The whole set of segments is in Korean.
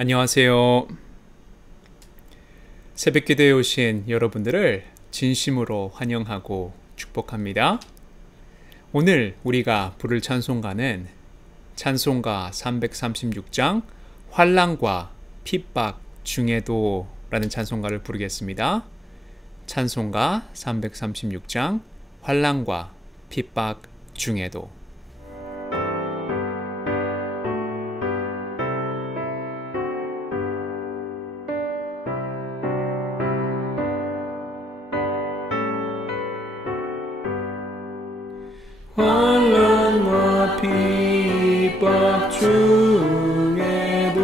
안녕하세요. 새벽 기도에 오신 여러분들을 진심으로 환영하고 축복합니다. 오늘 우리가 부를 찬송가는 찬송가 336장 환난과 핍박 중에도 라는 찬송가를 부르겠습니다. 찬송가 336장 환난과 핍박 중에도. 환난과 핍박 중에도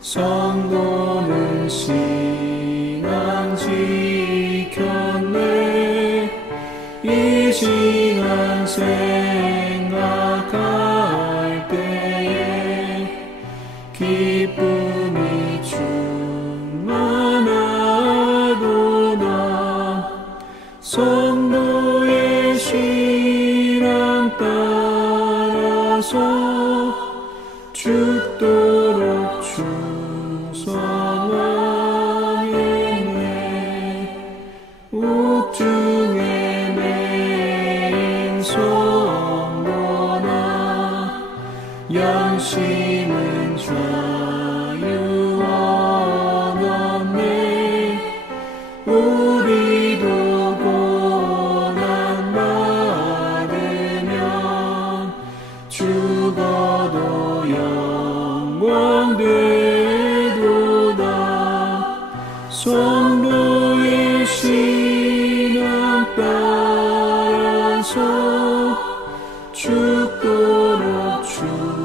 성도는 신앙 지켰네. 이 시간 생각할 때에 기쁨이 충만하도다. 성도의 신앙 따라서 죽도록 충성하겠네. 옥중에 매인 성도나 양심은 자유원 없네. 우리도 고난 받으면 죽어도 영광 되도다. 성도의 신앙 따라서 죽도록 충성하겠네.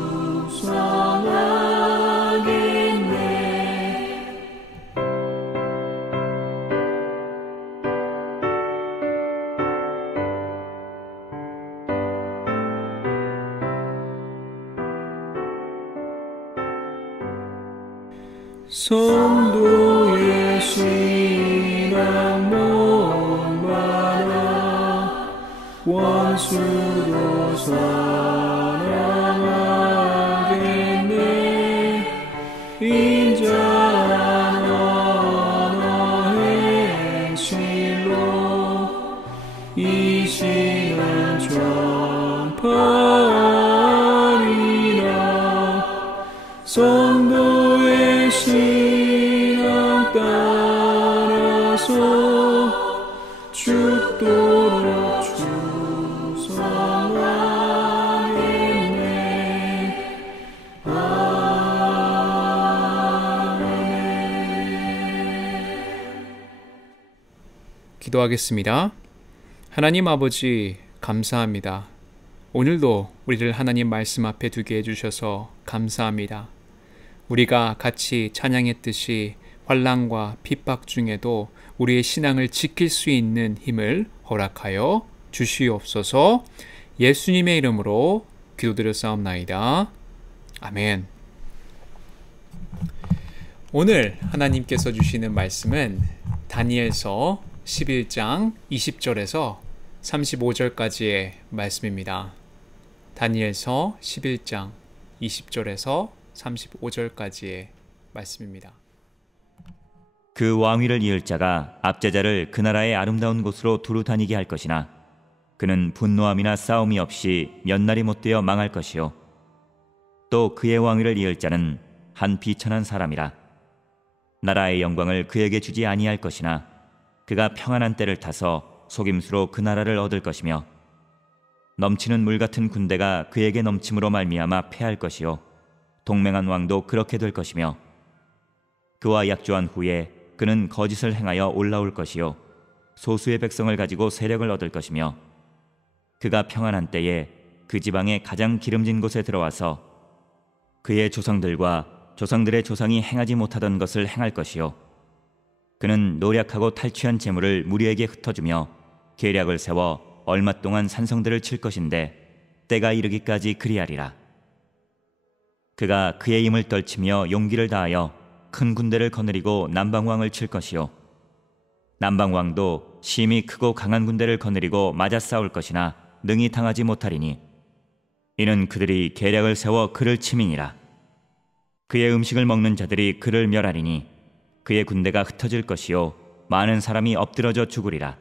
성도의 신앙 못마다 원수도 사랑하겠네. 인자한 언어 행실로 이 시간 전파하리라. 성도의 신앙 따라서 죽도록 충성하겠네. 아멘. 기도하겠습니다. 하나님 아버지, 감사합니다. 오늘도 우리를 하나님 말씀 앞에 두게 해주셔서 감사합니다. 우리가 같이 찬양했듯이 환난과 핍박 중에도 우리의 신앙을 지킬 수 있는 힘을 허락하여 주시옵소서. 예수님의 이름으로 기도드렸사옵나이다. 아멘. 오늘 하나님께서 주시는 말씀은 다니엘서 11장 20절에서 35절까지의 말씀입니다. 다니엘서 11장 20절에서 35절까지의 말씀입니다. 그 왕위를 이을 자가 압제자를 그 나라의 아름다운 곳으로 두루 다니게 할 것이나 그는 분노함이나 싸움이 없이 몇 날이 못되어 망할 것이요 또 그의 왕위를 이을 자는 한 비천한 사람이라. 나라의 영광을 그에게 주지 아니할 것이나 그가 평안한 때를 타서 속임수로 그 나라를 얻을 것이며 넘치는 물 같은 군대가 그에게 넘침으로 말미암아 패할 것이요 동맹한 왕도 그렇게 될 것이며 그와 약조한 후에 그는 거짓을 행하여 올라올 것이요 소수의 백성을 가지고 세력을 얻을 것이며 그가 평안한 때에 그 지방의 가장 기름진 곳에 들어와서 그의 조상들과 조상들의 조상이 행하지 못하던 것을 행할 것이요 그는 노략하고 탈취한 재물을 무리에게 흩어주며 계략을 세워 얼마 동안 산성들을 칠 것인데 때가 이르기까지 그리하리라. 그가 그의 힘을 떨치며 용기를 다하여 큰 군대를 거느리고 남방왕을 칠 것이요 남방왕도 심히 크고 강한 군대를 거느리고 맞아 싸울 것이나 능히 당하지 못하리니 이는 그들이 계략을 세워 그를 침이니라. 그의 음식을 먹는 자들이 그를 멸하리니 그의 군대가 흩어질 것이요 많은 사람이 엎드러져 죽으리라.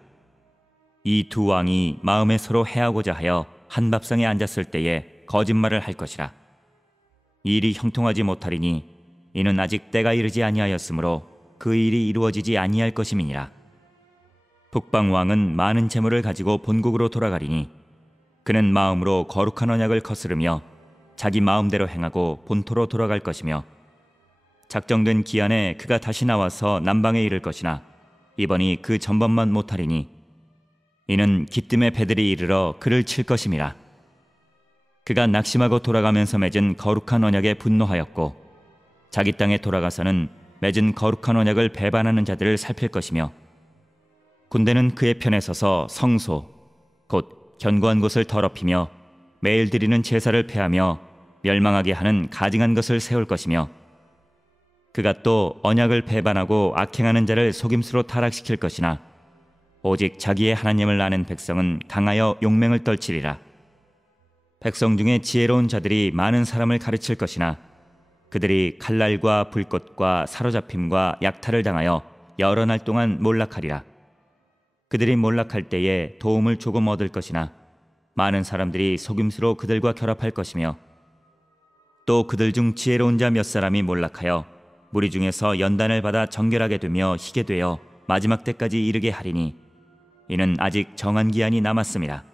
이 두 왕이 마음에 서로 해하고자 하여 한 밥상에 앉았을 때에 거짓말을 할 것이라. 이 일이 형통하지 못하리니 이는 아직 때가 이르지 아니하였으므로 그 일이 이루어지지 아니할 것임이니라. 북방 왕은 많은 재물을 가지고 본국으로 돌아가리니 그는 마음으로 거룩한 언약을 거스르며 자기 마음대로 행하고 본토로 돌아갈 것이며 작정된 기한에 그가 다시 나와서 남방에 이를 것이나 이번이 그 전번만 못하리니 이는 기뜸의 배들이 이르러 그를 칠 것임이라. 그가 낙심하고 돌아가면서 맺은 거룩한 언약에 분노하였고 자기 땅에 돌아가서는 맺은 거룩한 언약을 배반하는 자들을 살필 것이며 군대는 그의 편에 서서 성소 곧 견고한 곳을 더럽히며 매일 드리는 제사를 폐하며 멸망하게 하는 가증한 것을 세울 것이며 그가 또 언약을 배반하고 악행하는 자를 속임수로 타락시킬 것이나 오직 자기의 하나님을 아는 백성은 강하여 용맹을 떨치리라. 백성 중에 지혜로운 자들이 많은 사람을 가르칠 것이나 그들이 칼날과 불꽃과 사로잡힘과 약탈을 당하여 여러 날 동안 몰락하리라. 그들이 몰락할 때에 도움을 조금 얻을 것이나 많은 사람들이 속임수로 그들과 결합할 것이며 또 그들 중 지혜로운 자 몇 사람이 몰락하여 무리 중에서 연단을 받아 정결하게 되며 희게 되어 마지막 때까지 이르게 하리니 이는 아직 정한 기한이 남았습니다.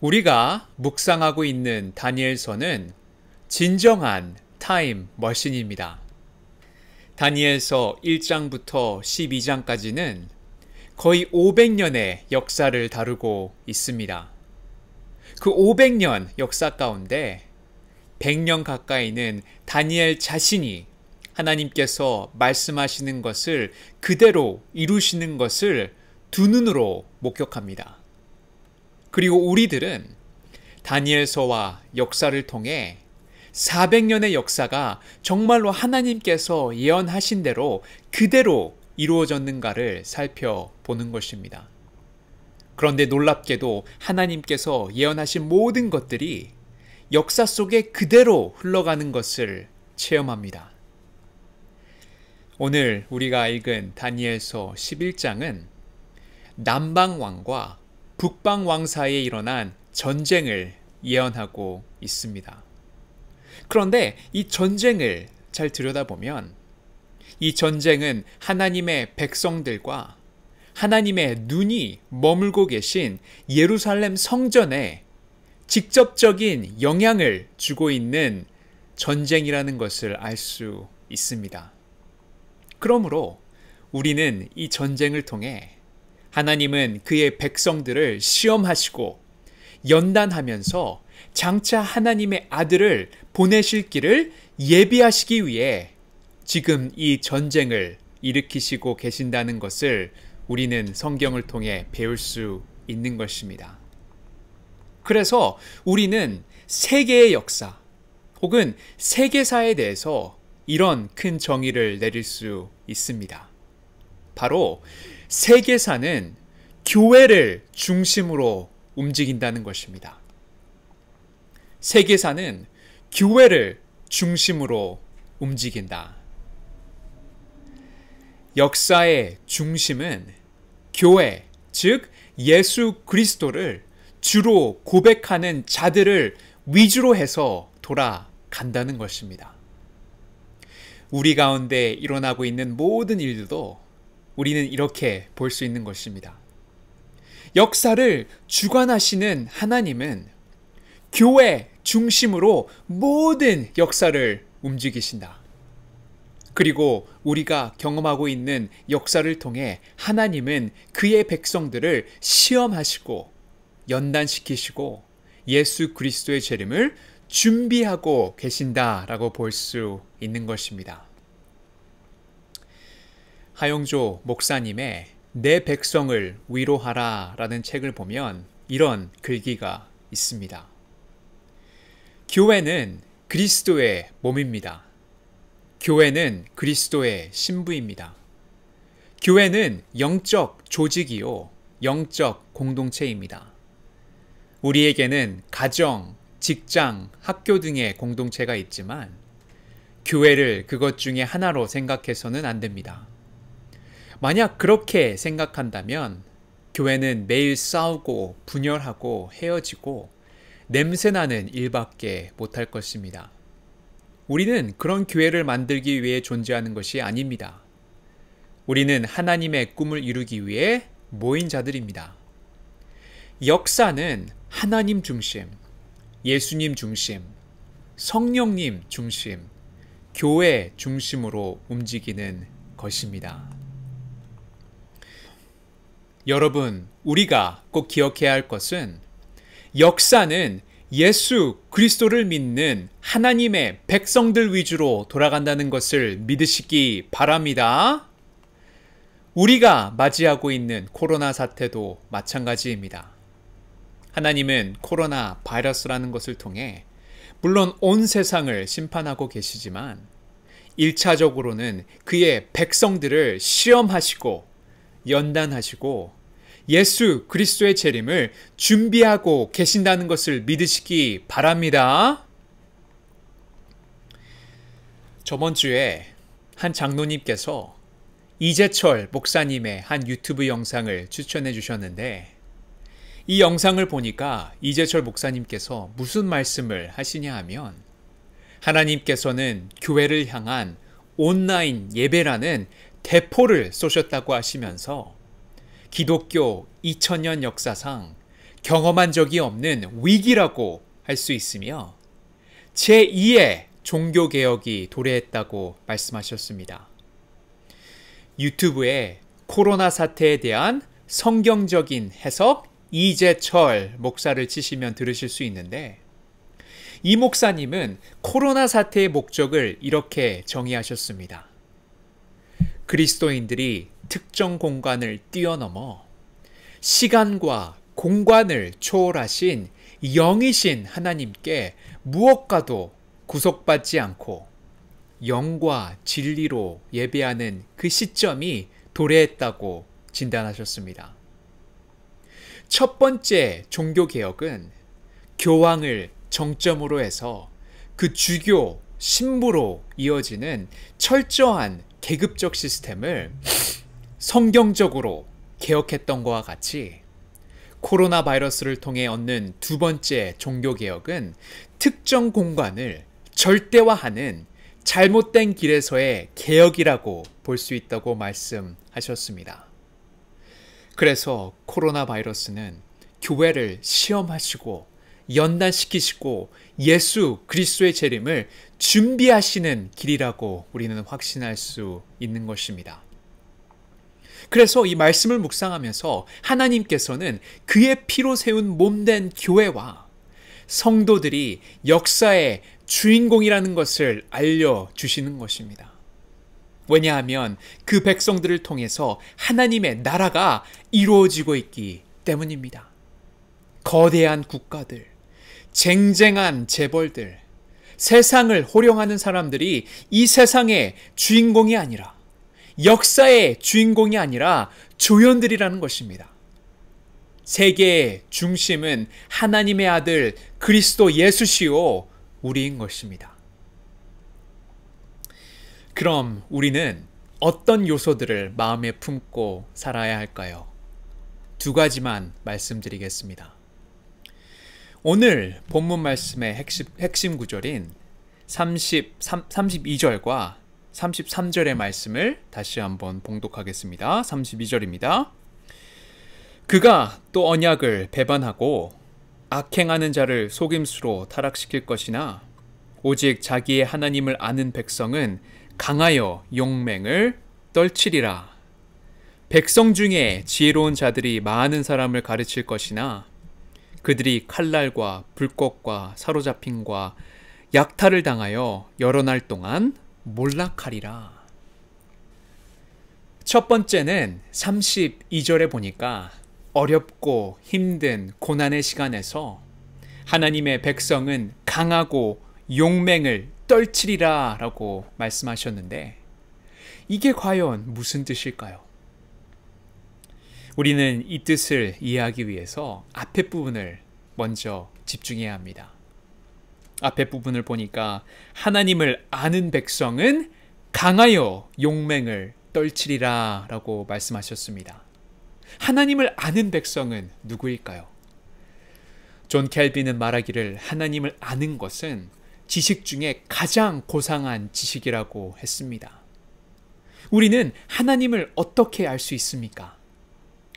우리가 묵상하고 있는 다니엘서는 진정한 타임 머신입니다. 다니엘서 1장부터 12장까지는 거의 500년의 역사를 다루고 있습니다. 그 500년 역사 가운데 100년 가까이는 다니엘 자신이 하나님께서 말씀하시는 것을 그대로 이루시는 것을 두 눈으로 목격합니다. 그리고 우리들은 다니엘서와 역사를 통해 400년의 역사가 정말로 하나님께서 예언하신 대로 그대로 이루어졌는가를 살펴보는 것입니다. 그런데 놀랍게도 하나님께서 예언하신 모든 것들이 역사 속에 그대로 흘러가는 것을 체험합니다. 오늘 우리가 읽은 다니엘서 11장은 남방왕과 북방왕 사이에 일어난 전쟁을 예언하고 있습니다. 그런데 이 전쟁을 잘 들여다보면 이 전쟁은 하나님의 백성들과 하나님의 눈이 머물고 계신 예루살렘 성전에 직접적인 영향을 주고 있는 전쟁이라는 것을 알 수 있습니다. 그러므로 우리는 이 전쟁을 통해 하나님은 그의 백성들을 시험하시고 연단하면서 장차 하나님의 아들을 보내실 길을 예비하시기 위해 지금 이 전쟁을 일으키시고 계신다는 것을 우리는 성경을 통해 배울 수 있는 것입니다. 그래서 우리는 세계의 역사 혹은 세계사에 대해서 이런 큰 정의를 내릴 수 있습니다. 바로 세계사는 교회를 중심으로 움직인다는 것입니다. 세계사는 교회를 중심으로 움직인다. 역사의 중심은 교회, 즉 예수 그리스도를 주로 고백하는 자들을 위주로 해서 돌아간다는 것입니다. 우리 가운데 일어나고 있는 모든 일들도 우리는 이렇게 볼 수 있는 것입니다. 역사를 주관하시는 하나님은 교회 중심으로 모든 역사를 움직이신다. 그리고 우리가 경험하고 있는 역사를 통해 하나님은 그의 백성들을 시험하시고 연단시키시고 예수 그리스도의 재림을 준비하고 계신다라고 볼 수 있는 것입니다. 하용조 목사님의 내 백성을 위로하라 라는 책을 보면 이런 글귀가 있습니다. 교회는 그리스도의 몸입니다. 교회는 그리스도의 신부입니다. 교회는 영적 조직이요, 영적 공동체입니다. 우리에게는 가정, 직장, 학교 등의 공동체가 있지만 교회를 그것 중에 하나로 생각해서는 안 됩니다. 만약 그렇게 생각한다면 교회는 매일 싸우고 분열하고 헤어지고 냄새나는 일밖에 못할 것입니다. 우리는 그런 교회를 만들기 위해 존재하는 것이 아닙니다. 우리는 하나님의 꿈을 이루기 위해 모인 자들입니다. 역사는 하나님 중심, 예수님 중심, 성령님 중심, 교회 중심으로 움직이는 것입니다. 여러분, 우리가 꼭 기억해야 할 것은 역사는 예수 그리스도를 믿는 하나님의 백성들 위주로 돌아간다는 것을 믿으시기 바랍니다. 우리가 맞이하고 있는 코로나 사태도 마찬가지입니다. 하나님은 코로나 바이러스라는 것을 통해 물론 온 세상을 심판하고 계시지만 1차적으로는 그의 백성들을 시험하시고 연단하시고 예수 그리스도의 재림을 준비하고 계신다는 것을 믿으시기 바랍니다. 저번 주에 한 장로님께서 이재철 목사님의 한 유튜브 영상을 추천해 주셨는데 이 영상을 보니까 이재철 목사님께서 무슨 말씀을 하시냐 하면 하나님께서는 교회를 향한 온라인 예배라는 대포를 쏘셨다고 하시면서 기독교 2000년 역사상 경험한 적이 없는 위기라고 할 수 있으며 제2의 종교개혁이 도래했다고 말씀하셨습니다. 유튜브에 코로나 사태에 대한 성경적인 해석 이재철 목사를 치시면 들으실 수 있는데 이 목사님은 코로나 사태의 목적을 이렇게 정의하셨습니다. 그리스도인들이 특정 공간을 뛰어넘어 시간과 공간을 초월하신 영이신 하나님께 무엇과도 구속받지 않고 영과 진리로 예배하는 그 시점이 도래했다고 진단하셨습니다. 첫 번째 종교개혁은 교황을 정점으로 해서 그 주교, 신부로 이어지는 철저한 계급적 시스템을 성경적으로 개혁했던 것과 같이 코로나 바이러스를 통해 얻는 두 번째 종교개혁은 특정 공간을 절대화하는 잘못된 길에서의 개혁이라고 볼 수 있다고 말씀하셨습니다. 그래서 코로나 바이러스는 교회를 시험하시고 연단시키시고 예수 그리스도의 재림을 준비하시는 길이라고 우리는 확신할 수 있는 것입니다. 그래서 이 말씀을 묵상하면서 하나님께서는 그의 피로 세운 몸된 교회와 성도들이 역사의 주인공이라는 것을 알려주시는 것입니다. 왜냐하면 그 백성들을 통해서 하나님의 나라가 이루어지고 있기 때문입니다. 거대한 국가들, 쟁쟁한 재벌들, 세상을 호령하는 사람들이 이 세상의 주인공이 아니라 역사의 주인공이 아니라 조연들이라는 것입니다. 세계의 중심은 하나님의 아들 그리스도 예수시오 우리인 것입니다. 그럼 우리는 어떤 요소들을 마음에 품고 살아야 할까요? 두 가지만 말씀드리겠습니다. 오늘 본문 말씀의 핵심 구절인 32절과 33절의 말씀을 다시 한번 봉독하겠습니다. 32절입니다. 그가 또 언약을 배반하고 악행하는 자를 속임수로 타락시킬 것이나 오직 자기의 하나님을 아는 백성은 강하여 용맹을 떨치리라. 백성 중에 지혜로운 자들이 많은 사람을 가르칠 것이나 그들이 칼날과 불꽃과 사로잡힘과 약탈을 당하여 여러 날 동안 몰락하리라. 첫 번째는 32절에 보니까 어렵고 힘든 고난의 시간에서 하나님의 백성은 강하고 용맹을 떨치리라 라고 말씀하셨는데 이게 과연 무슨 뜻일까요? 우리는 이 뜻을 이해하기 위해서 앞에 부분을 먼저 집중해야 합니다. 앞에 부분을 보니까 하나님을 아는 백성은 강하여 용맹을 떨치리라 라고 말씀하셨습니다. 하나님을 아는 백성은 누구일까요? 존 켈빈은 말하기를 하나님을 아는 것은 지식 중에 가장 고상한 지식이라고 했습니다. 우리는 하나님을 어떻게 알 수 있습니까?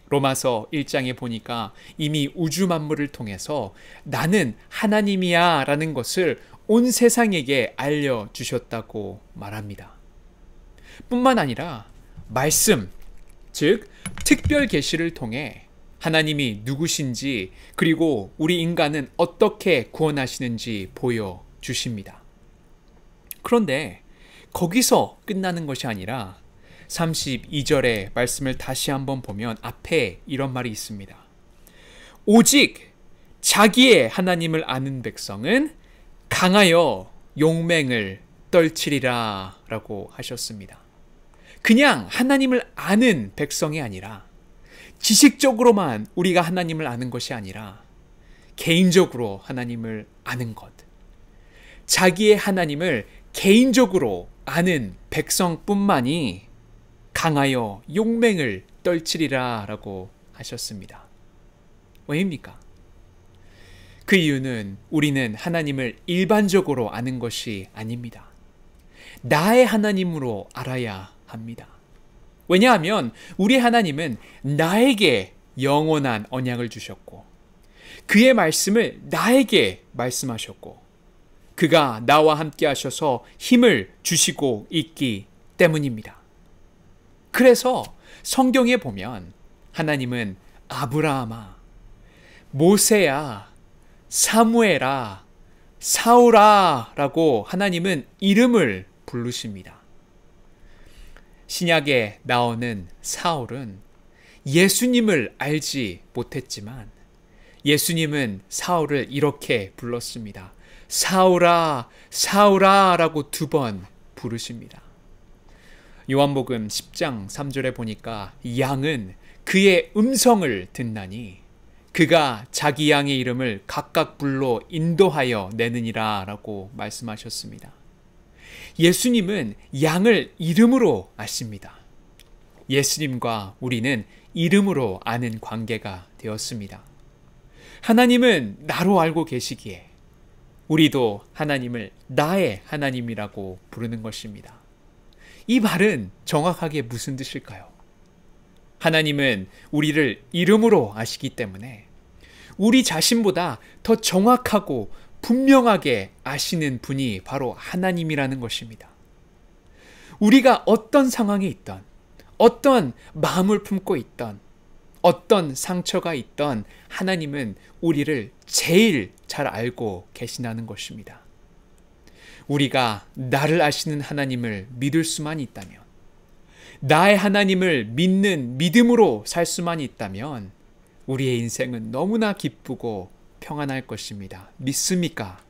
로마서 1장에 보니까 이미 우주 만물을 통해서 나는 하나님이야 라는 것을 온 세상에게 알려주셨다고 말합니다. 뿐만 아니라 말씀, 즉 특별 계시를 통해 하나님이 누구신지 그리고 우리 인간은 어떻게 구원하시는지 보여주십니다. 그런데 거기서 끝나는 것이 아니라 32절의 말씀을 다시 한번 보면 앞에 이런 말이 있습니다. 오직 자기의 하나님을 아는 백성은 강하여 용맹을 떨치리라 라고 하셨습니다. 그냥 하나님을 아는 백성이 아니라 지식적으로만 우리가 하나님을 아는 것이 아니라 개인적으로 하나님을 아는 것. 자기의 하나님을 개인적으로 아는 백성뿐만이 강하여 용맹을 떨치리라 라고 하셨습니다. 왜입니까? 그 이유는 우리는 하나님을 일반적으로 아는 것이 아닙니다. 나의 하나님으로 알아야 합니다. 왜냐하면 우리 하나님은 나에게 영원한 언약을 주셨고 그의 말씀을 나에게 말씀하셨고 그가 나와 함께 하셔서 힘을 주시고 있기 때문입니다. 그래서 성경에 보면 하나님은 아브라함아, 모세야, 사무엘아, 사울아 라고 하나님은 이름을 부르십니다. 신약에 나오는 사울은 예수님을 알지 못했지만 예수님은 사울을 이렇게 불렀습니다. 사울아, 사울아 라고 2번 부르십니다. 요한복음 10장 3절에 보니까 양은 그의 음성을 듣나니 그가 자기 양의 이름을 각각 불러 인도하여 내느니라 라고 말씀하셨습니다. 예수님은 양을 이름으로 아십니다. 예수님과 우리는 이름으로 아는 관계가 되었습니다. 하나님은 나로 알고 계시기에 우리도 하나님을 나의 하나님이라고 부르는 것입니다. 이 말은 정확하게 무슨 뜻일까요? 하나님은 우리를 이름으로 아시기 때문에 우리 자신보다 더 정확하고 분명하게 아시는 분이 바로 하나님이라는 것입니다. 우리가 어떤 상황에 있던, 어떤 마음을 품고 있던, 어떤 상처가 있던 하나님은 우리를 제일 잘 알고 계시다는 것입니다. 우리가 나를 아시는 하나님을 믿을 수만 있다면, 나의 하나님을 믿는 믿음으로 살 수만 있다면 우리의 인생은 너무나 기쁘고 평안할 것입니다. 믿습니까?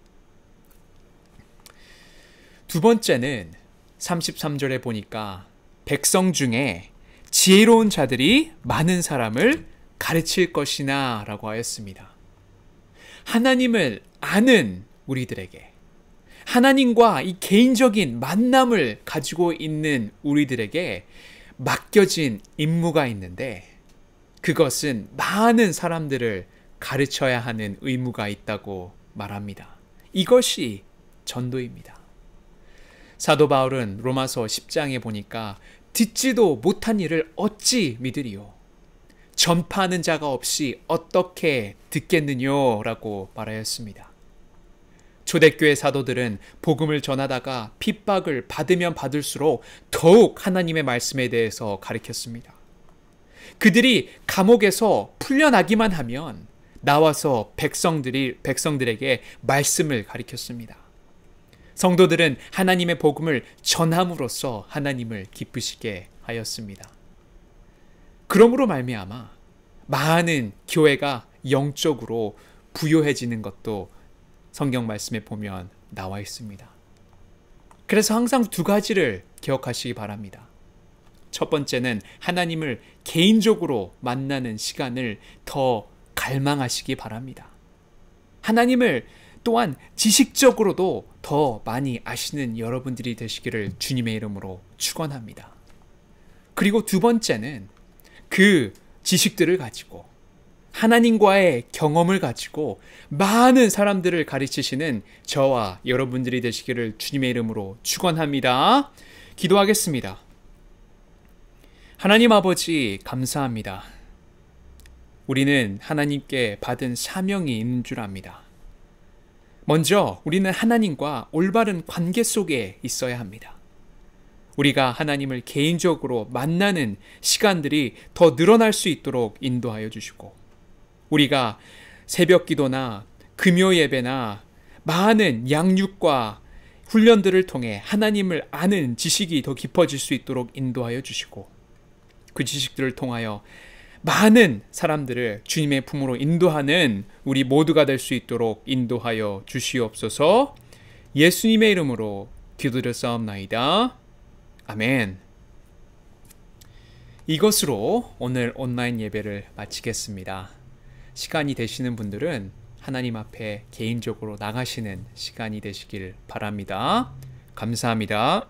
두 번째는 33절에 보니까 백성 중에 지혜로운 자들이 많은 사람을 가르칠 것이나 라고 하였습니다. 하나님을 아는 우리들에게, 하나님과 이 개인적인 만남을 가지고 있는 우리들에게 맡겨진 임무가 있는데 그것은 많은 사람들을 가르쳐야 하는 의무가 있다고 말합니다. 이것이 전도입니다. 사도 바울은 로마서 10장에 보니까 듣지도 못한 일을 어찌 믿으리요? 전파하는 자가 없이 어떻게 듣겠느뇨? 라고 말하였습니다. 초대교회 사도들은 복음을 전하다가 핍박을 받으면 받을수록 더욱 하나님의 말씀에 대해서 가르쳤습니다. 그들이 감옥에서 풀려나기만 하면 나와서 백성들에게 말씀을 가르쳤습니다. 성도들은 하나님의 복음을 전함으로써 하나님을 기쁘시게 하였습니다. 그러므로 말미암아 많은 교회가 영적으로 부요해지는 것도 성경 말씀에 보면 나와 있습니다. 그래서 항상 2가지를 기억하시기 바랍니다. 첫 번째는 하나님을 개인적으로 만나는 시간을 더 갈망하시기 바랍니다. 하나님을 또한 지식적으로도 더 많이 아시는 여러분들이 되시기를 주님의 이름으로 축원합니다. 그리고 두 번째는 그 지식들을 가지고 하나님과의 경험을 가지고 많은 사람들을 가르치시는 저와 여러분들이 되시기를 주님의 이름으로 축원합니다. 기도하겠습니다. 하나님 아버지 감사합니다. 우리는 하나님께 받은 사명이 있는 줄 압니다. 먼저 우리는 하나님과 올바른 관계 속에 있어야 합니다. 우리가 하나님을 개인적으로 만나는 시간들이 더 늘어날 수 있도록 인도하여 주시고, 우리가 새벽 기도나 금요 예배나 많은 양육과 훈련들을 통해 하나님을 아는 지식이 더 깊어질 수 있도록 인도하여 주시고, 그 지식들을 통하여 많은 사람들을 주님의 품으로 인도하는 우리 모두가 될 수 있도록 인도하여 주시옵소서. 예수님의 이름으로 기도드렸사옵나이다. 아멘. 이것으로 오늘 온라인 예배를 마치겠습니다. 시간이 되시는 분들은 하나님 앞에 개인적으로 나가시는 시간이 되시길 바랍니다. 감사합니다.